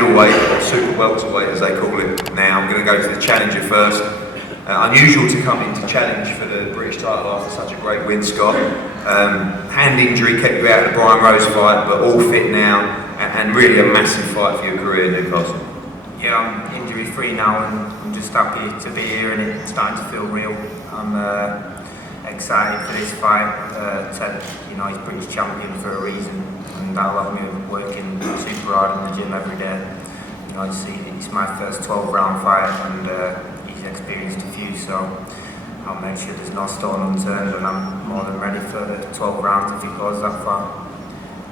middleweight, super welterweight as they call it now. I'm going to go to the challenger first. Unusual to come into challenge for the British title after such a great win, Scott. Hand injury kept you out of the Brian Rose fight, but all fit now, and really a massive fight for your career in Newcastle. Yeah, I'm injury free now, and I'm just happy to be here, and it's starting to feel real. I'm excited for this fight. Ted, he's British champion for a reason, and I'll have me working super hard in the gym every day. It's my first 12-round fight, and he's experienced a few, so I'll make sure there's no stone unturned, and I'm more than ready for the 12 rounds if he goes that far.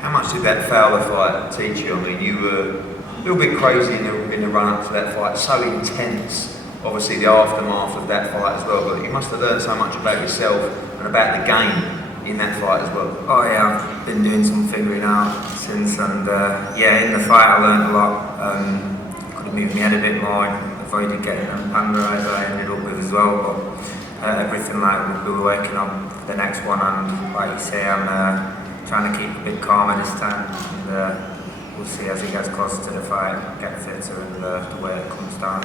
How much did that Fowler fight teach you? I mean, you were a little bit crazy in the run-up to that fight, so intense. Obviously the aftermath of that fight as well, but you must have learned so much about yourself and about the game in that fight as well. Oh yeah, I've been doing some figuring out since, and in the fight I learned a lot. Could have moved my head a bit more and avoided getting them panderised I ended up with as well, but everything like we were working on for the next one, and like you say, I'm trying to keep a bit calmer this time, and we'll see as it gets closer to the fight, get fitter and the way it comes down.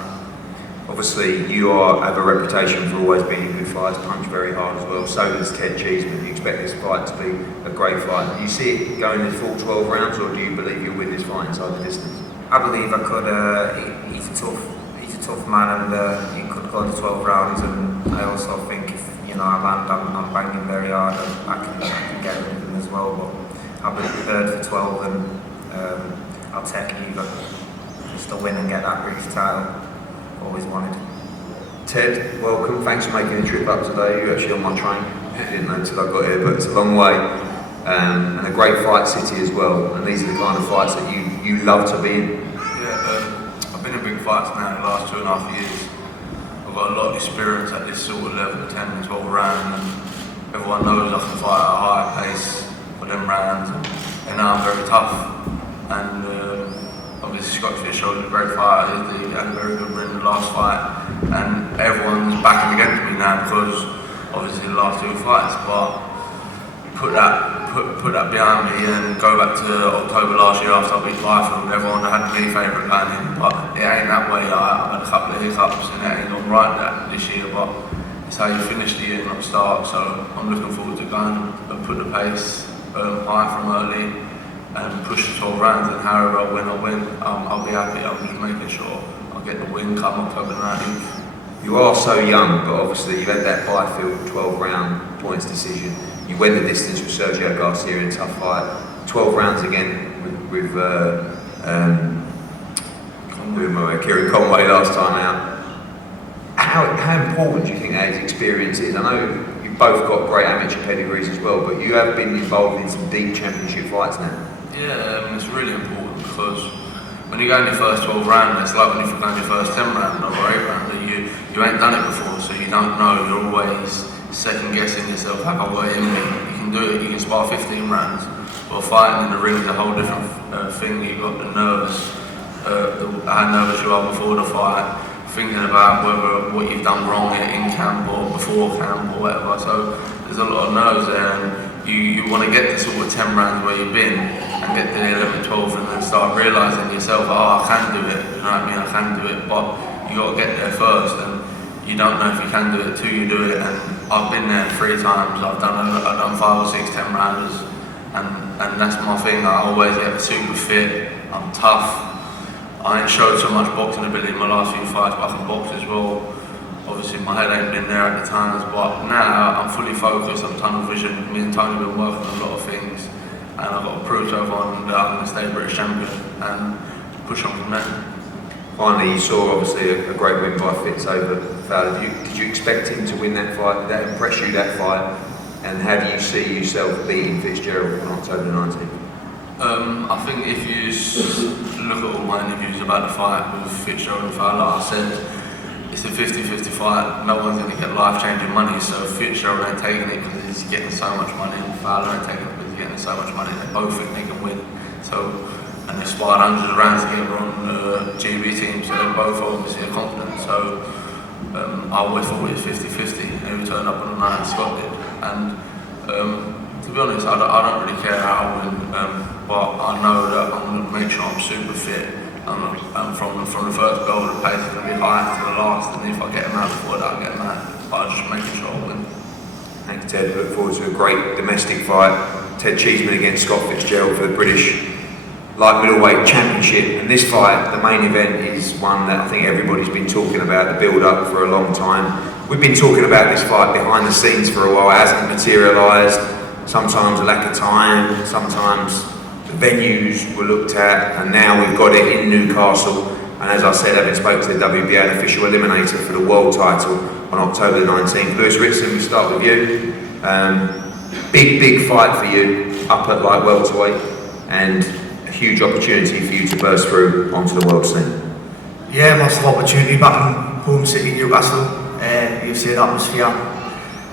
Obviously, you have a reputation for always being in good fights, punch very hard as well. So does Ted Cheeseman. You expect this fight to be a great fight. Do you see it going the full 12 rounds, or do you believe you'll win this fight inside the distance? I believe I could. He's a tough man, and he could go the 12 rounds. And I also think if I land, I'm banging very hard, and I can get rid of him as well. But I'll be prepared for 12, and I'll take either just to win and get that British title. Always wanted. Ted, welcome. Thanks for making the trip up today. You're actually on my train. I didn't know until I got here, but it's a long way. And a great fight city as well. And these are the kind of fights that you love to be in. Yeah, I've been in big fights now in the last 2.5 years. I've got a lot of experience at this sort of level, 10 and 12 round, and everyone knows I can fight at a higher pace for them rounds. And now I'm very tough. And obviously Scott Fitzgerald is a great fighter. He had a very good win in the last fight, and everyone's backing against me now because obviously the last 2 fights. But put that behind me and go back to October last year after I beat Fifield. Everyone had me favourite going in, but it ain't that way. I've had a couple of hiccups and it ain't gone right that this year. But it's how you finish the year, not start. So I'm looking forward to going and put the pace high from early and push the 12 rounds, and however I win, I'll be happy. I'm just making sure I get the win come October 19th. You are so young, but obviously you had that Fifield 12-round points decision. You went the distance with Sergio Garcia in a tough fight. 12 rounds again with Kieran Conway last time out. How important do you think that experience is? I know you've both got great amateur pedigrees as well, but you have been involved in some deep championship fights now. Yeah, it's really important because when you go in your first 12 round, it's like when you go in your first 10 round or 8 round, you ain't done it before, so you don't know. You're always second guessing yourself. How can I in me? You can do it. You can spar 15 rounds, but fighting in the ring is a whole different thing. You've got the nerves, how nervous you are before the fight, thinking about what you've done wrong in camp or before camp or whatever. So there's a lot of nerves there, and you want to get to sort of 10 rounds where you've been and get to the 11, 12 and then start realising yourself, I can do it, you know what I mean, I can do it, but you got to get there first, and you don't know if you can do it till you do it. And I've been there 3 times, I've done 5 or 6 10 rounders, and that's my thing. I always get super fit, I'm tough. I ain't showed so much boxing ability in my last few fights, but I can box as well. Obviously my head ain't been there at the times, but now I'm fully focused, I'm tunnel vision. Me and Tony have been working on a lot of things, and I've got to prove to everyone that I'm going to stay British champion and push on from there. Finally, you saw obviously a great win by Fitz over Fowler. Did you expect him to win that fight? Did that impress you, that fight? And how do you see yourself beating Fitzgerald on October 19th? I think if you look at all my interviews about the fight with Fitzgerald and Fowler, I said it's a 50-50 fight. No one's going to get life-changing money, so Fitzgerald ain't taking it because he's getting so much money, and Fowler ain't taking it because he's getting so much money. They both think they can win. So, and they sparred hundreds of rounds together on the GB team, so they both obviously are confident. So I always thought it was 50-50, and who turned up on the night, Scott did. And to be honest, I don't really care how I win, but I know that I'm going to make sure I'm super fit And from the first goal, the pace is going to be high to the last, and if I get him out before that, I get him out. But I'm just making sure I win. Thanks, Ted. Look forward to a great domestic fight. Ted Cheeseman against Scott Fitzgerald for the British light middleweight championship. And this fight, the main event, is one that I think everybody's been talking about, the build-up, for a long time. We've been talking about this fight behind the scenes for a while. It hasn't materialised. Sometimes a lack of time, sometimes the venues were looked at, and now we've got it in Newcastle. And as I said, having spoke to the WBA, an official eliminator for the world title on October the 19th. Lewis Ritson, we start with you. Big fight for you up at light welterweight, and a huge opportunity for you to burst through onto the world scene. Yeah, massive opportunity back in home city Newcastle. You see the atmosphere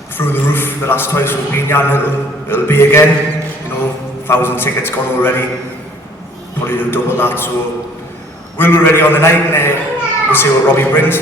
through the roof. The last twice we've been here, and it'll be again. 1,000 tickets gone already. Probably do double that. So we'll be ready on the night, and we'll see what Robbie brings.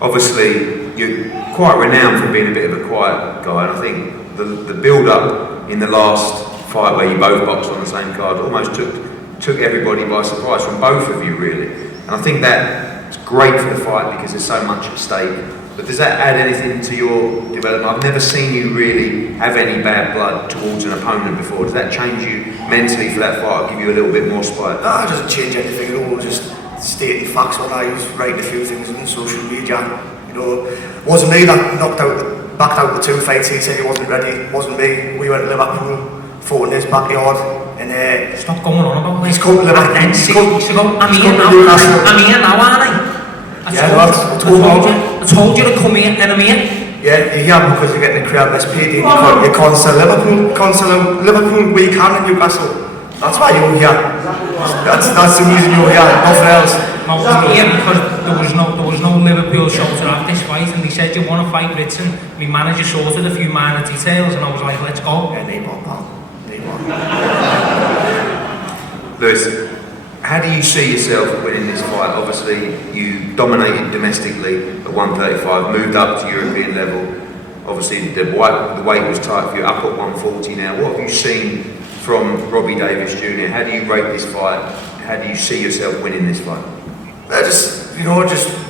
Obviously, you're quite renowned for being a bit of a quiet guy, and I think the build-up in the last fight where you both boxed on the same card almost took everybody by surprise, from both of you really. And I think that's great for the fight because there's so much at stake. But does that add anything to your development? I've never seen you really have any bad blood towards an opponent before. Does that change you mentally for that fight, or give you a little bit more spite? No, it doesn't change anything at all. Just stating facts when I was writing a few things on social media. It wasn't me that backed out the two fights. He said he wasn't ready. It wasn't me. We went to Liverpool, fought in his backyard, and Stop going on about this. He's come to Liverpool. I'm here now, aren't I? I told you to come here, and I'm here. Yeah, you're here because you're getting the crowd best paid. You can't sell Liverpool. Can't sell Liverpool where you can in Newcastle. That's why you're here. That's the reason you're here. Nothing else. I'm here because there was no Liverpool show to have this fight, and they said you want to fight Ritson. My manager sorted a few minor details, and I was like, let's go. Yeah, they bought, pal. They bought. Lewis, how do you see yourself winning this fight? Obviously, you dominated domestically at 135, moved up to European level. Obviously, the weight was tight for you, up at 140 now. What have you seen from Robbie Davies Jr.? How do you rate this fight? How do you see yourself winning this fight? I just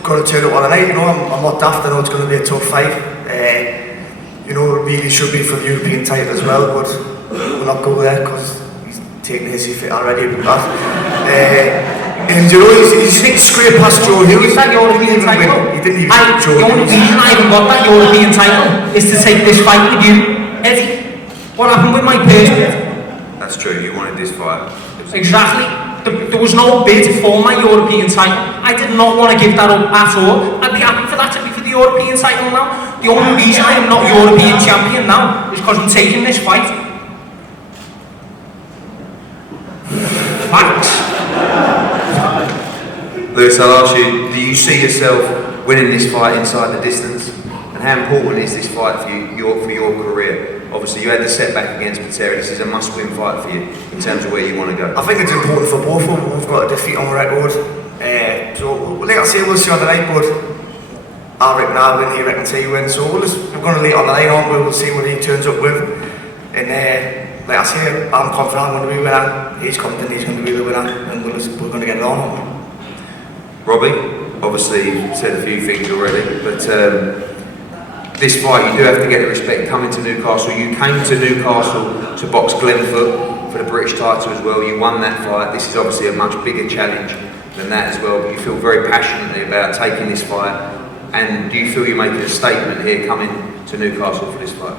got to turn it on the night. I'm not daft. I know it's going to be a tough fight. It really should be for the European title as well, but we'll not go there because he's taking his fit already with that. And he's scraped past Joe Hughes. That European title? He didn't even The only reason I even got that European title is to take this fight with you, Eddie. What happened with my purse bid? That's true, you wanted this fight. Exactly. There was no bid for my European title. I did not want to give that up at all. I'd be happy for that to be for the European title now. The only reason I am not European champion now is because I'm taking this fight. Facts. Lewis, I'll ask you, do you see yourself winning this fight inside the distance? And how important is this fight for your career? Obviously, you had the setback against Fitzgerald. This is a must-win fight for you in terms of where you want to go. I think it's important for both of them. We've got a defeat on the record. So, like I say, we'll see on the night, but I reckon I win, he reckons he wins. So we're going to lay it on the line on, we'll see what he turns up with. And like I say, I'm confident I'm going to be the winner. He's confident he's going to be the winner, and we're going to get it on. Robbie, obviously you've said a few things already, but this fight you do have to get the respect. Coming to Newcastle, you came to Newcastle to box Glenfoot for the British title as well. You won that fight. This is obviously a much bigger challenge than that as well, but you feel very passionately about taking this fight. And do you feel you're making a statement here coming to Newcastle for this fight?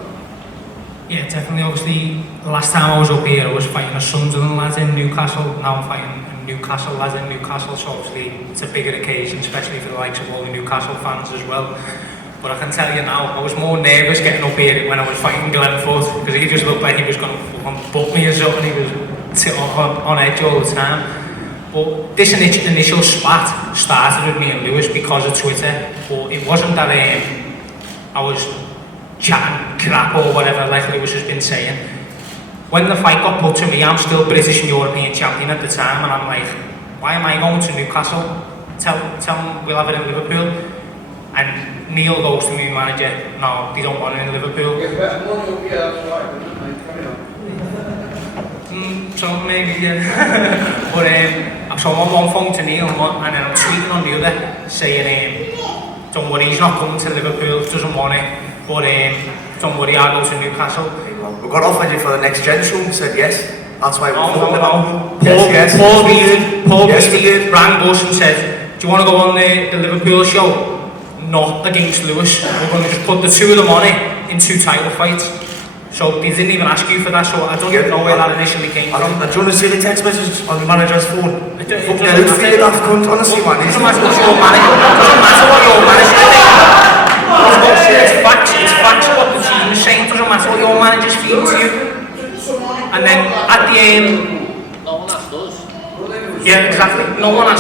Yeah, definitely. Obviously, the last time I was up here, I was fighting a Sunderland lad in Newcastle. Now I'm fighting a Newcastle lad in Newcastle, so obviously it's a bigger occasion, especially for the likes of all the Newcastle fans as well. But I can tell you now, I was more nervous getting up here when I was fighting Glenfoot, because he just looked like he was going to butt me or something. He was on edge all the time. But this initial spat started with me and Lewis because of Twitter. But it wasn't that I was chatting crap or whatever like Lewis has been saying. When the fight got put to me, I'm still British and European champion at the time, and I'm like, why am I going to Newcastle? Tell them we'll have it in Liverpool. And Neil goes to me, manager, no, they don't want it in Liverpool. Yeah, but money will be outside, wouldn't they? Carry on. So maybe, yeah. But So I'm on one phone to Neil and then I'm tweeting on the other saying, don't worry, he's not coming to Liverpool, doesn't want it, but don't worry, I'll go to Newcastle. We got offered you for the next gen show, we said yes. That's why we No. Paul Reed rang us and said, do you want to go on the Liverpool show? Not against Lewis. We're going to just put the two of them on it in 2 title fights. So they didn't even ask you for that, so I don't even know where that initially came from. Do you want to see the text messages on the manager's phone? It doesn't matter. Honestly, man. It doesn't matter what your manager. It doesn't matter what your manager thinks. It's facts. It's facts what the team is saying. It doesn't matter what your manager's feeling to you. And then at the end, No one asked us. yeah, exactly. No one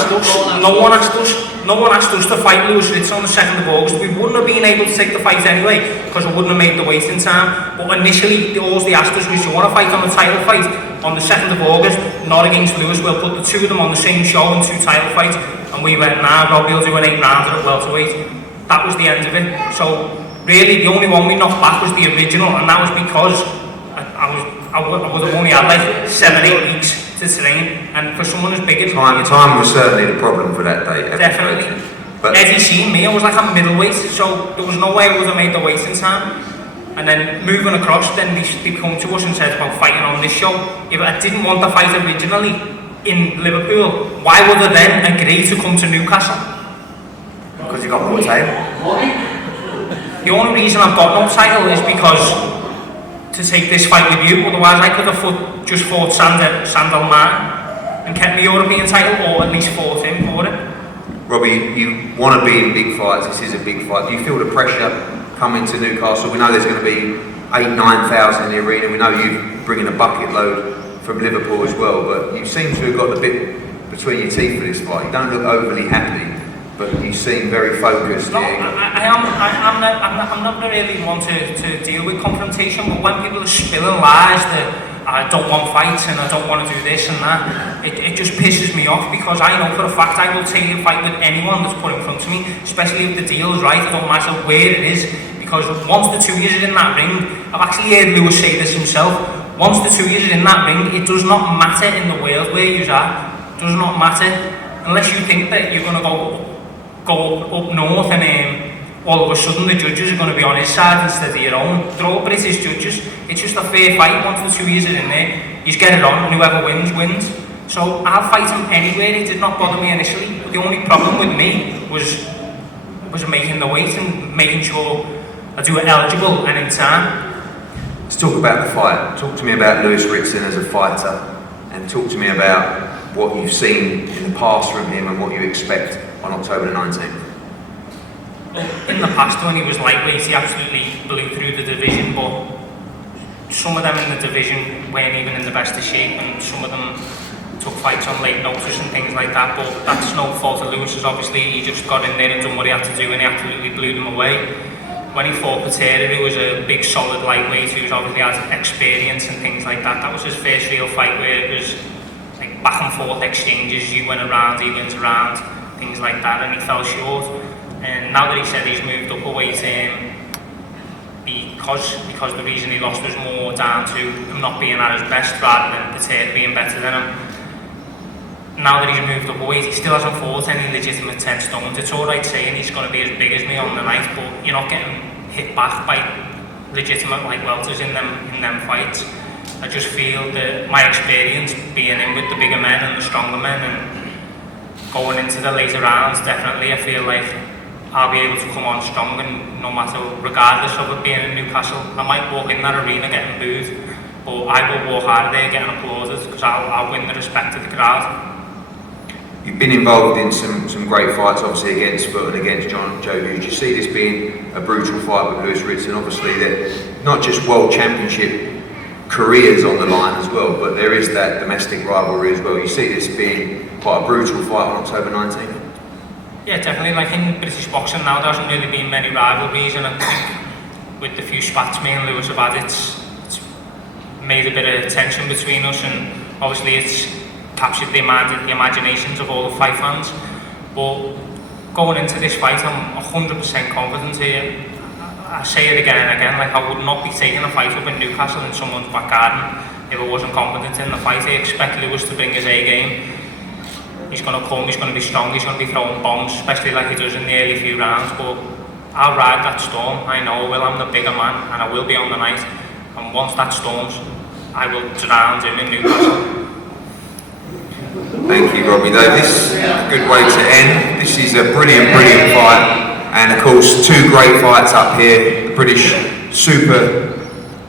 asked us to fight Lewis Ritson on the 2nd of August. We wouldn't have been able to take the fight anyway because we wouldn't have made the weight in time. But initially, all they asked us was, do you want to fight on the title fight on the 2nd of August? Not against Lewis. We'll put the two of them on the same show in 2 title fights. And we went, nah, Robbie will do an 8 rounder at welterweight. That was the end of it. So really, the only one we knocked back was the original, and that was because I would have only had like 7-8 weeks to train, and for someone as big as Time was certainly the problem for that day. definitely. But Eddie seen me, I was like a middleweight, so there was no way I would have made the weight in time. And then moving across, then they come to us and said about fighting on this show. If I didn't want the fight originally in Liverpool, why would I then agree to come to Newcastle? Because you got more time. The only reason I've got no title is because to take this fight with you, otherwise I could have just fought Sandal Man and kept the European title, or at least fought him for it. Robbie, you want to be in big fights. This is a big fight. Do you feel the pressure coming to Newcastle? We know there's going to be 8,000-9,000 in the arena. We know you bringing a bucket load from Liverpool as well, but you seem to have got the bit between your teeth for this fight. You don't look overly happy, but you seem very focused. No, I'm not really one to deal with confrontation, but when people are spilling lies that I don't want fights and I don't want to do this and that, it just pisses me off, because I know for a fact I will take a fight with anyone that's put in front of me, especially if the deal is right. It don't matter where it is, because once the 2 years are in that ring, I've actually heard Lewis say this himself, once the 2 years are in that ring, it does not matter in the world where you are. It does not matter, unless you think that you're going to go up north and all of a sudden the judges are going to be on his side instead of your own. They're all British judges. It's just a fair fight. Once the 2 years are in there, you get it on, and whoever wins, wins. So I'll fight him anywhere. It did not bother me initially. But the only problem with me was making the weight and making sure I do it eligible and in time. Let's talk about the fight. Talk to me about Lewis Ritson as a fighter, and talk to me about what you've seen in the past from him and what you expect on October the 19th. In the past, when he was lightweight, he absolutely blew through the division, but some of them in the division weren't even in the best of shape, and some of them took fights on late notice and things like that, but that's no fault of Lewis's. Obviously, he just got in there and done what he had to do, and he absolutely blew them away. When he fought Fitzgerald, he was a big solid lightweight who obviously has experience and things like that. That was his first real fight where it was like back and forth exchanges, you win around, he wins around, things like that, and he fell short. And now that he said he's moved up a weight, because the reason he lost was more down to him not being at his best rather than Pater being better than him. Now that he's moved up a weight, he still hasn't fought any legitimate 10 stones. It's alright saying he's going to be as big as me on the night, but you're not getting hit back by legitimate like welters in them fights. I just feel that my experience being in with the bigger men and the stronger men and going into the later rounds, definitely I feel like I'll be able to come on strong, and no matter, regardless of it being in Newcastle, I might walk in that arena getting booed, but I will walk out of there getting applauded, because I'll win the respect of the crowd. You've been involved in some great fights, obviously against Foot and against Joe Hughes. Do you see this being a brutal fight with Lewis Ritson? Obviously, that not just world championship careers on the line as well, but there is that domestic rivalry as well. You see this being quite a brutal fight on October 19th? Yeah, definitely. Like in British boxing now, there hasn't really been many rivalries, and I think with the few spats me and Lewis have had, it's made a bit of tension between us, and obviously it's captured the imaginations of all the fight fans. But going into this fight, I'm 100% confident here. I say it again and again, like I would not be taking a fight up in Newcastle in someone's back garden if I wasn't confident in the fight. I expect Lewis to bring his A game. He's going to come, he's going to be strong, he's going to be throwing bombs, especially like he does in the early few rounds. But I'll ride that storm. I know I will. I'm the bigger man, and I will be on the night. And once that storms, I will drown him in Newcastle. Thank you, Robbie Davies. Good way to end. This is a brilliant, brilliant fight. And of course, two great fights up here. The British Super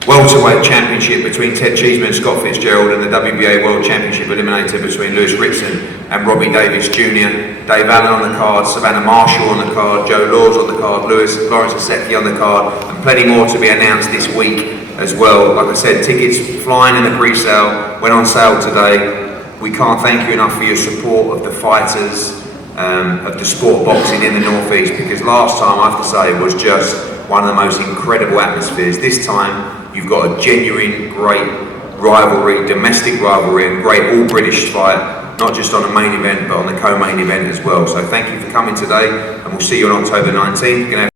Welterweight Championship between Ted Cheeseman and Scott Fitzgerald, and the WBA World Championship Eliminator between Ritson and Robbie Davies Jr. Dave Allen on the card, Savannah Marshall on the card, Joe Laws on the card, Lawrence Osecki on the card, and plenty more to be announced this week as well. Like I said, tickets flying in the pre-sale, went on sale today. We can't thank you enough for your support of the fighters, of the sport boxing in the North East, because last time, I have to say, was just one of the most incredible atmospheres. This time, you've got a genuine, great rivalry, domestic rivalry, and great all-British fight, not just on the main event, but on the co-main event as well. So thank you for coming today, and we'll see you on October 19th.